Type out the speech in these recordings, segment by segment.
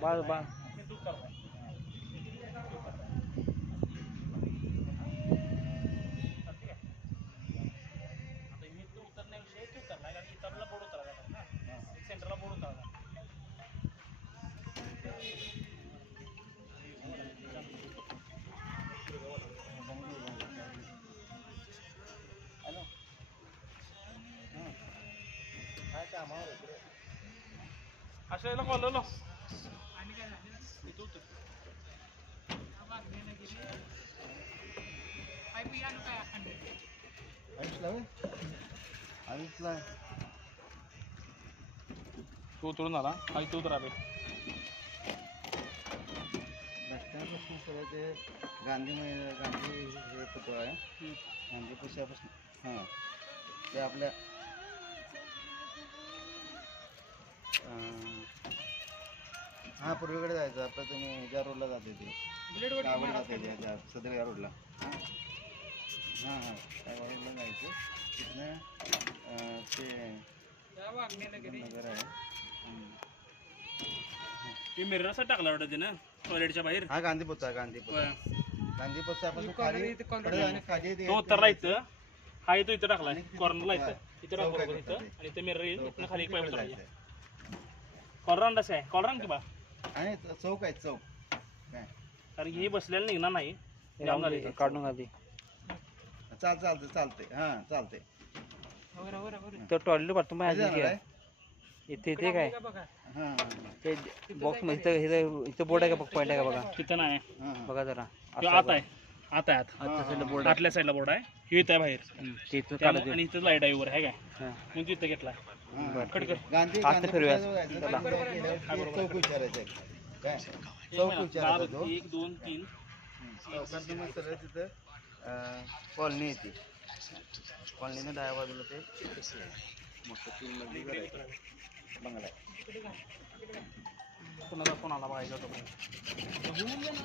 बाळ बाळ सेंटरला बोर्ड उतरला अशा याला कॉलरला आणि काय झालं इथं उतर तू उतरून आला आणि तू उतरा सगळं ते गांधी हे पुतळा आहे गांधी पुशापासून हां ते आपल्या हां पूर्वेकडे जायचं आपलं तुम्ही ज्या रोडला जाते ते गावाला जाते त्या सदर या रोडला हां हां त्या रोडला जायचं तिथनं ते नगर आहे ते मिररसाठी टाकला वाटतं ते ना टॉयलेटच्या बाहेर हा गांधीपुत्र गांधीपुत्रापासून खाली तो उतरला इथं हा इथं इथं टाकलाय कॉर्नरला इथं टाकला इथं आणि इथं मिरर येईल इथनं खाली एक पाईप उतरायचा कॉलर अंडास आहे कॉलर आण की बा आणि चौक आहे चौक काय कारण की हे बसलेलं निघणार नाही काढून आधी चालते हां चालते तो टॉयलेट बाथरूम आहे इथे इथे काय हां ते बॉक्स मध्ये इथं बोर्ड आहे का बघ पॉईंट आहे का बघा तिथं नाही बघा जरा आत आहे आत आहे आत बोर्ड आतल्या साईडला बोर्ड आहे हे इथं आहे बाहेर तिथं त्यामुळे आणि इथं लाईट आहे वर आहे काय म्हणून तिथं घेतला खडकर गांधी चौक विचारायचं काय चौक विचारायचा तो 1 2 3 चौकात मग सरळ तिथं कॉलनी येते कॉलनीनं डाव्या बाजूला ते मोठं 3 मजली घर आहे बंगला आहे कोणाचा फोन आला बघायचा होता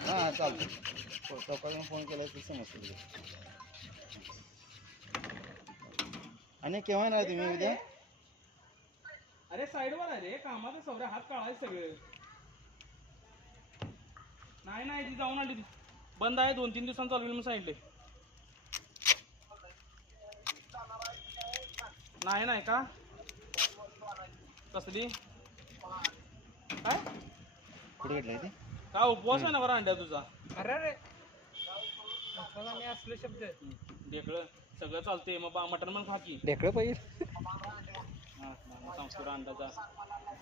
हां चालतं चौकातून फोन केला तर समजतं आणि केव्हा येणार तुम्ही उद्या अरे साईडवर आहे रे कामाचं सौऱ्या हात काढायचं सगळं नाही ती जाऊन आली ती बंद आहे 2-3 दिवसांनी चालू म्हणून सांगितले नाही का कसली काय कुठे घेतलं ते का उपवास आहे ना बरं अंड्या तुझा अरे असले शब्द ढेकळं सगळं चालते मग मटण पण खा की ढेकळं पाहिजे संस्कृत अंडाचा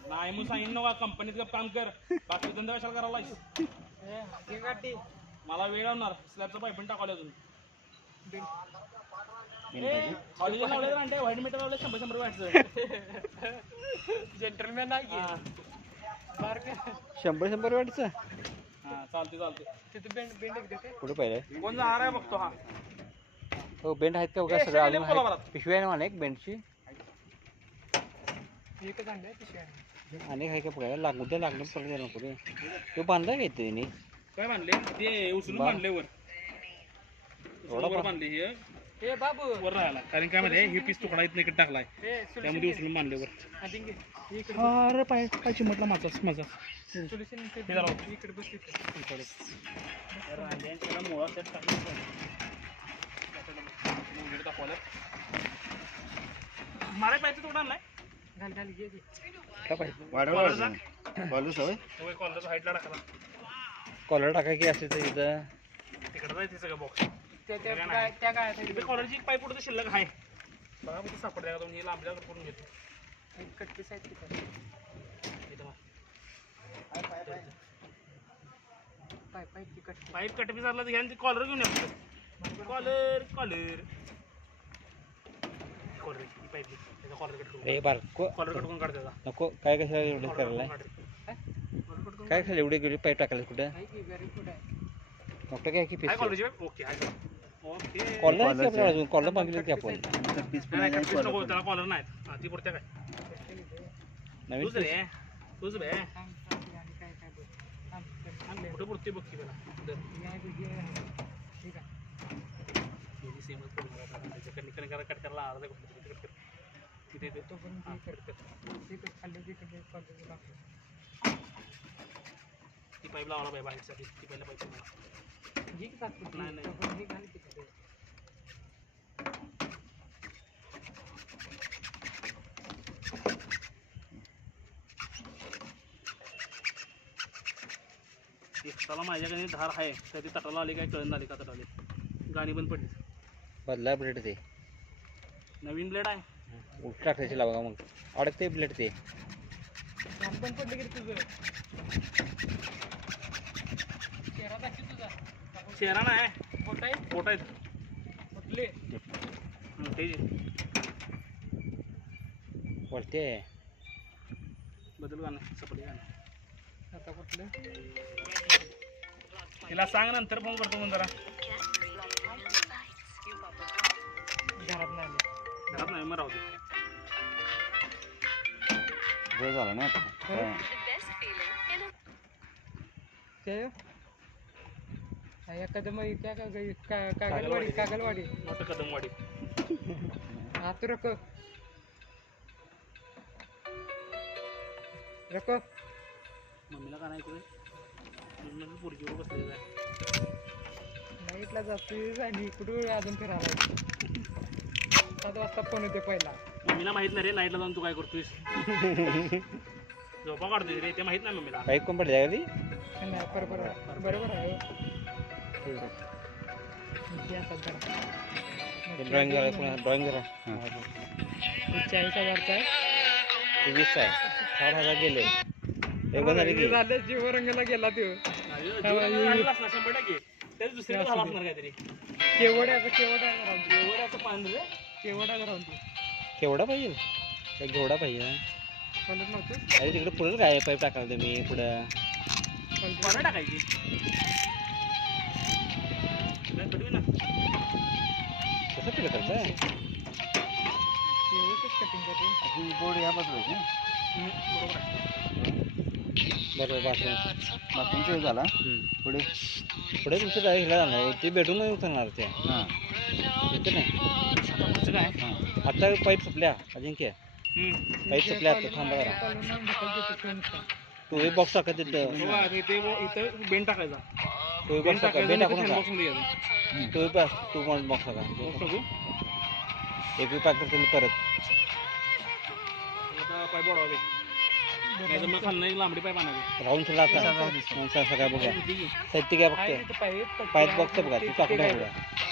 नाही मग सांगितलं नका कंपनीत काम कर बाकी धंदा कशाला करायला मला वेळ लावणार स्लॅबचा पाईप पण टाकवले अजून हॉलिडे लावले तर अंडे व्हाईट मीटर लावले 100 व्हायचं जेंटलमॅन नाही 100 वाटचं हा चालते तिथे बेंड कुठे पाहिजे कोण जाणार आहे बघतो हा हो बेंड आहेत का बघा सगळं अजून आहेत पिशवी आहे ना मला एक बेंडची एकच आणलंय पिशवी आणि काय काय बघायला उद्या लागलं परत नको रे तो बांधला का इथे तिने काय बांधले ते उचलून बांधले वर बांधले हे बाबू वर राहायला कारण काय मध्ये हे पीस तुकडा इथं इकडे टाकलाय त्यामध्ये उचलून बांधले वर अरे पाय चिमटला माझा इकडे बस मारा पाहिजे तुकडा आणलाय घाल घे काय पाहिजे वाढवलं सवय कॉलरचा हाईटला टाकला कॉलर टाका की असेल तर इथं तिकडे जायचं सगळं बॉक्स त्या काय कॉलरची एक पाईप पुढे शिल्लक आहे बघा किती सापडल्या का हे लांबल्या करून घेतो कट्टी साईड पाईप कटपी झाला तर घ्या कॉलर घेऊन या कॉलर पाईप त्याचा कॉलर कट करून रे बार कॉलर कट करून काढ त्याचा नको काय कशाला एवढे करायला काय खाली एवढे गेले पाईप टाकायला कुठं डॉक्टर काय की आहे कॉलरची पाईप ओके आहे ओके कॉलर आहे आपल्याला अजून कॉलर मागले की आपण नाही कटपीस नको त्याला कॉलर नाही हा ती पुढच्या काय नवीन तुझ रे तुझ बे कुठं पुरते बघ की त्याला कट करायला अर्धा कट कर तिथे ती पाईप लावायला पाहिजे बाहेरसाठी ती पहिल्या पाईप घे की तात्पुरती. नाही, नाही. आपण हे घाल की तिथे. एकसाला माझ्याकडे धार आहे कधी तटाला आली काय कळण आली का तटाले गाणी बंद पडली बदला ब्लेड ते नवीन ब्लेड आहे उलट टाकायची लावा मग अडकते ब्लेड ते घाल पण पडलं की रे तुझं. चेहरा दाखव तुझा. चेहरा नाही मोठा आहे पोट आहेत कुठले ते वरते बदल गाणं सपडी गाणं आता कुठलं तिला सांग नंतर फोन करतो मग जरा घरात नाही आले. घरात नाही मग राहू दे वेळ झाला ना आता हा. ते एखादं मग त्या कागलवाडी कागलवाडी मोठं कदमवाडी हात रक रक मम्मीला का नाही ऐकलं पुरजीवर बसलेलं आहे नाईटला जातोय आणि इकडून अजून फिरायला 7 वाजता फोन येते पहिला. मम्मीला माहित नाही रे नाईटला जाऊन तू काय करतोयस झोपा काढतोय रे ते माहित नाही मम्मीला पाईप कोण पडल्या खाली नाही बरोबर आहे किती असतात जरा. ड्रॉइंग करा पुन्हा ड्रॉइंग करा हे 40,000चा आहे. ते 20 आहे 60,000 गेले एक बंद झाली की झालं जीव रंगाला गेला तो. राहिला असणार 100% त्याच दुसरीकडे झाला असणार काहीतरी केवढ्याचं राहून तू. एवढं पाणी रे केवढ्याचं राहून तू. केवढा पाहिजे काय घेवडा पाहिजे कळत नव्हतं. अरे तिकडे पुढे काय पाईप टाकाल तुम्ही पुढं पाणी टाकायची काय कटवी ना कसं तिकडे करतं व्यवस्थित कटिंग करते. ही बोर्ड या बाजूला आहे बरोबर आहे बरोबर बाथरूम बाथरूमचा वेळ झाला पुढे पुढे तुमचं काय हिला जाणार ते बेडरूम उतरणार ते हां येते नाही पुढचं काय हां आता पाईप सुटल्या अजिंक्य पाईप सुटल्या आता थांबा जरा चालून नाही ढकलत येते ट्रेन नुसता. तू एक बॉक्स टाका तिथं बघा, इथं बेंड टाकायचा तू एक बेंड बॉक्स टाका टाकायचा बेड टाकू आणि नका box मध्ये घ्यायचा. तू पण बॉक्स टाका Box टाकू एक पॅक करतील परत आता पाईप वाढवावे नाही तर मग खाल्लं एक लांबडी पाईप आणावी राहून सुद्धा आता सगळं बघा साहित्य काय आहे बघते तिथं पाईप पाईप बॉक्स बघा तू टाकून ते ठेवूया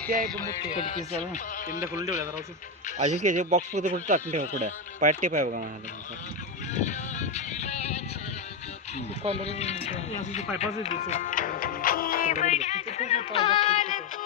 ते आहे बघ मोठे. त्यांनी ढकलून ठेवल्या जरा औषध अजिंक्य बॉक्स मध्ये कुठे टाकून ठेवा पुढे पाईप टेप आहे बघा मला कॉलर पाईपाच तिथे खूप पाऊस लागतो तिथे.